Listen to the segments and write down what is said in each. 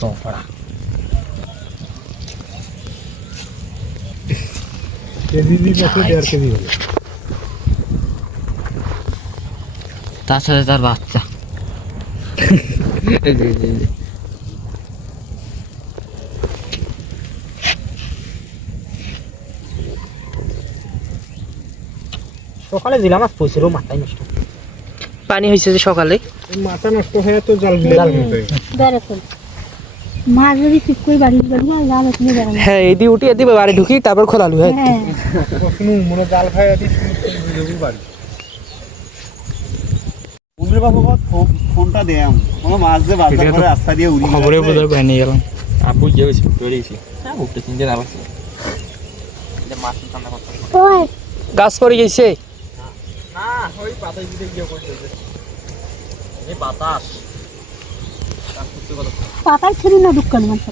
Chopra KG দি কত 1.5 KG হলো তার সাথে তার বাচ্চা সকালে জিলা মাছ পয়সেরও মাথায় নষ্ট পানি হয়েছে যে সকালে মাথা নষ্ট হয়ে তো জাল বিলে মাছ যদি ঠিক করে বাড়ি গেল জাল এখানে বেড়ানো হ্যাঁ এদি উঠি এদি বাড়ি ঢুকি তারপর খোলালু হ্যাঁ শুনুন মনে জাল খাই আদি শুনুন বাড়ি উন্দ্রে বাবু ফোনটা দেয়াম কোনো মাছ যে বাজার করে রাস্তা দিয়ে উড়ি খবরে বোধহয় বানিয়ে গেলাম আপু যে হয়েছে তৈরি হয়েছে হ্যাঁ উঠতে চিনতে না পারছে মাছ ঠান্ডা করতে ওই গাছ পড়ে গেছে না ওই পাতায় দিতে গিয়ে করতেছে এই বাতাস পাতায় ছিঁড়ি না দোকান মানুষ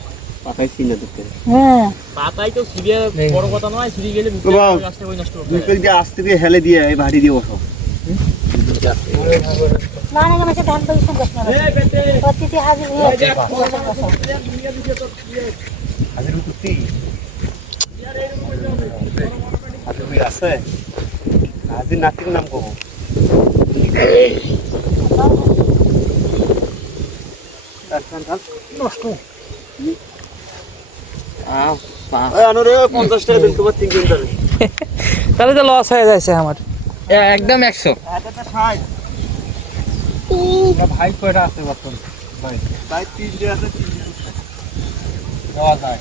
পাতাই চিনে দিতে হ্যাঁ পাতায় তো সিরিয়ে বড় কথা নয় সিরিয়ে গেলে গাছটা ওই নষ্ট হবে দুই দিয়ে আস্তে দিয়ে হেলে দিয়ে এই বাড়ি দিয়ে বসো না না আমাকে ধান পয়সা বস না এই বেটে অতিথি হাজির হয়ে হাজির কুত্তি হাজির আছে হাজির নাতির নাম কব নষ্ট আনুরে 50 টাকা দিন তোমার 3 কুইন্টাল তাহলে তো লস হয়ে যাচ্ছে আমার একদম 100 এটা 60 ভাই কয়টা আছে বর্তমান ভাই ভাই 3 আছে 3 দেওয়া যায়